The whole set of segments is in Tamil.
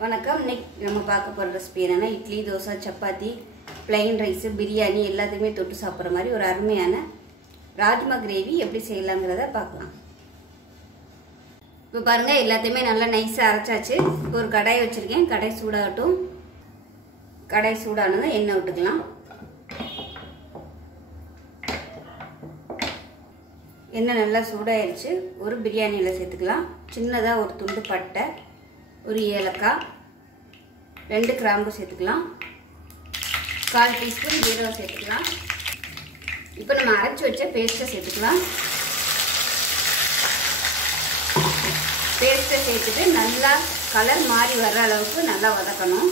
வணக்கம். இன்னைக்கு நம்ம பார்க்க போற ரெசிபி என்னன்னா இட்லி, தோசை, சப்பாத்தி, plain ரைஸ், பிரியாணி எல்லாத்தையுமே தொட்டு சாப்பிடுற மாதிரி ஒரு அருமையான ராஜ்மா கிரேவி எப்படி செய்யலாம்ங்கறத பார்க்கலாம். இப்போ பாருங்க எல்லாத்தையுமே நல்லா நைஸா அரைச்சாச்சு. இப்போ ஒரு கடாய் வச்சிருக்கேன். கடாய் சூடாகட்டும். கடாய் சூடானதும் எண்ணெய் விட்டுக்கலாம். எண்ணெய் நல்லா சூடாயிருச்சு. ஒரு பிரியாணி இலை சேர்த்துக்கலாம். சின்னதா ஒரு துண்டு பட்டை, ஒரு ஏலக்காய், 2 கிராம்பு சேர்த்துக்கலாம். 1/4 டீஸ்பூன் ஜீரகம் சேர்த்துக்கலாம். இப்போ நம்ம அரைச்சி வச்ச பேஸ்ட்டை சேர்த்துக்கலாம். பேஸ்ட்டை சேர்த்துட்டு நல்லா கலர் மாறி வர்ற அளவுக்கு நல்லா வதக்கணும்.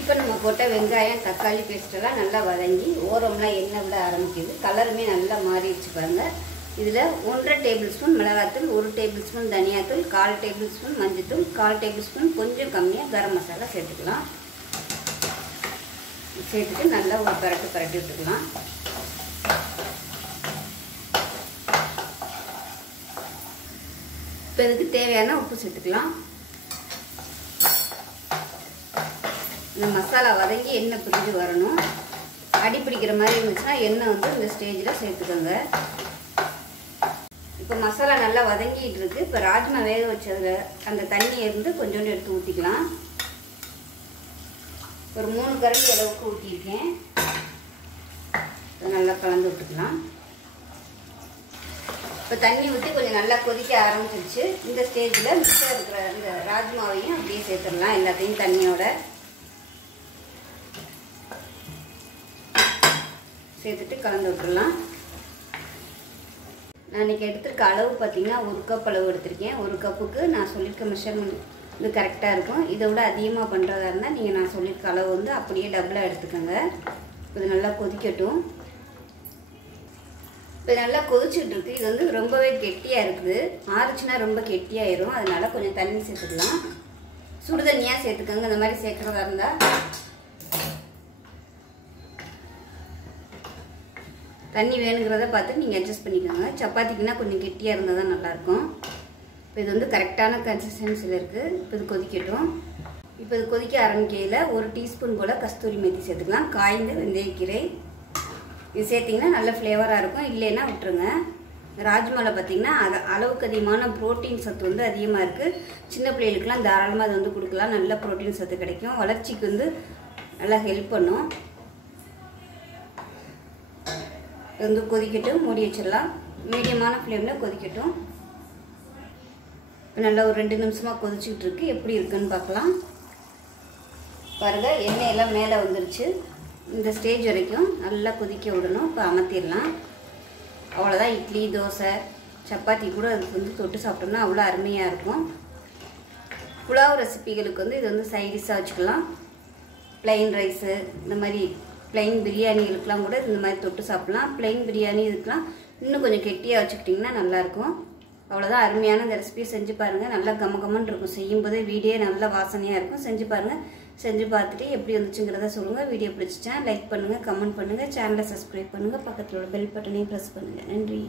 இப்போ நம்ம போட்ட வெங்காயம், தக்காளி பேஸ்ட்டெல்லாம் நல்லா வதங்கி ஓரம்லாம் எண்ணெய் விட ஆரம்பிக்குது. கலருமே நல்லா மாறிடுச்சு பாருங்கள். இதில் 1/2 டேபிள் ஸ்பூன் மிளகாத்தூள், 1 டேபிள் ஸ்பூன் தனியாத்தூள், 1/4 டேபிள் ஸ்பூன் மஞ்சத்தூள், 1/4 டேபிள் ஸ்பூன் கொஞ்சம் கம்மியாக கரம் மசாலா சேர்த்துக்கலாம். சேர்த்துட்டு நல்லா ஒரு பரட்டி விட்டுக்கலாம். இப்போ இதுக்கு தேவையான உப்பு சேர்த்துக்கலாம். இந்த மசாலா வதங்கி எண்ணெய் பிரிஞ்சு வரணும். அடி பிடிக்கிற மாதிரி இருந்துச்சுன்னா எண்ணெய் இந்த ஸ்டேஜில் சேர்த்துக்கோங்க. இப்போ மசாலா நல்லா வதங்கிட்டு இருக்கு. இப்போ ராஜ்மா வேக வச்சதுல அந்த தண்ணியை கொஞ்சோண்டு எடுத்து ஊற்றிக்கலாம். ஒரு 3 கரண்டி அளவுக்கு ஊற்றிருக்கேன். நல்லா கலந்து விட்டுக்கலாம். இப்போ தண்ணி ஊற்றி கொஞ்சம் நல்லா கொதிக்க ஆரம்பிச்சிருச்சு. இந்த ஸ்டேஜில் மிச்சம் இருக்கிற இந்த ராஜ்மாவையும் அப்படியே சேர்த்துடலாம். எல்லாத்தையும் தண்ணியோட சேர்த்துட்டு கலந்து விட்டுடலாம். நான் இன்றைக்கி எடுத்துருக்க அளவு பார்த்திங்கன்னா 1 கப் அளவு எடுத்திருக்கேன். 1 கப்புக்கு நான் சொல்லியிருக்க மெஷர்மெண்ட் இது கரெக்டாக இருக்கும். இதை விட அதிகமாக பண்ணுறதா இருந்தால் நீங்கள் நான் சொல்லியிருக்க அளவு அப்படியே டபுளாக எடுத்துக்கோங்க. இது நல்லா கொதிக்கட்டும். இப்போ நல்லா கொதிச்சுட்டு இருக்கு. இது ரொம்பவே கெட்டியாக இருக்குது. ஆறுச்சுன்னா ரொம்ப கெட்டியாயிரும். அதனால் கொஞ்சம் தண்ணி சேர்த்துக்கலாம். சுடு தண்ணியாக சேர்த்துக்கோங்க. இந்த மாதிரி சேர்க்குறதா இருந்தால் தண்ணி வேணுங்கிறத பார்த்து நீங்கள் அட்ஜஸ்ட் பண்ணிக்கோங்க. சப்பாத்திக்குன்னா கொஞ்சம் கெட்டியாக இருந்தால் தான் நல்லாயிருக்கும். இப்போ இது கரெக்டான கன்சிஸ்டன்சியில் இருக்குது. இப்போ இது கொதிக்கட்டும். இப்போ இது கொதிக்க ஆரம்பிக்கையில் 1 டீஸ்பூன் போல் கஸ்தூரி மேத்தி சேர்த்துக்கலாம். காய்ந்த வெந்தயக்கீரை இது சேர்த்திங்கன்னா நல்ல ஃப்ளேவராக இருக்கும். இல்லைன்னா விட்டுருங்க. ராஜ்மாவில் பார்த்திங்கன்னா அளவுக்கு அதிகமான ப்ரோட்டீன் சத்து அதிகமாக இருக்குது. சின்ன பிள்ளைகளுக்கெல்லாம் தாராளமாக அது கொடுக்கலாம். நல்ல ப்ரோட்டீன் சத்து கிடைக்கும். வளர்ச்சிக்கு நல்லா ஹெல்ப் பண்ணும். இது கொதிக்கட்டும். மூடி வச்சிடலாம். மீடியமான ஃப்ளேமில் கொதிக்கட்டும். இப்போ நல்லா ஒரு 2 நிமிஷமாக கொதிச்சுக்கிட்டு இருக்கு. எப்படி இருக்குன்னு பார்க்கலாம். பாருங்கள் எண்ணெயெல்லாம் மேலே வந்துருச்சு. இந்த ஸ்டேஜ் வரைக்கும் நல்லா கொதிக்க விடணும். இப்போ அமர்த்திடலாம். அவ்வளோதான். இட்லி, தோசை, சப்பாத்தி கூட அதுக்கு தொட்டு சாப்பிட்டோம்னா அவ்வளோ அருமையாக இருக்கும். புலாவ் ரெசிபிகளுக்கு இது சைடிஷாக வச்சுக்கலாம். plain ரைஸு, இந்த மாதிரி plain பிரியாணிகளுக்கெலாம் கூட இந்த மாதிரி தொட்டு சாப்பிட்லாம். plain பிரியாணி இதுக்கெலாம் இன்னும் கொஞ்சம் கெட்டியாக வச்சுக்கிட்டிங்கன்னா நல்லாயிருக்கும். அவ்வளோதான். அருமையான இந்த ரெசிபி செஞ்சு பாருங்கள். நல்லா கமகமன்னு இருக்கும். செய்யும்போதே வீடியோ நல்ல வாசனையாக இருக்கும். செஞ்சு பாருங்கள். செஞ்சு பார்த்துட்டு எப்படி வந்துச்சுங்கிறத சொல்லுங்கள். வீடியோ பிடிச்சிச்சா லைக் பண்ணுங்கள், கமெண்ட் பண்ணுங்கள், சேனலை சப்ஸ்கிரைப் பண்ணுங்கள், பக்கத்தில் உள்ள பெல் பட்டனையும் ப்ரெஸ் பண்ணுங்கள். நன்றி.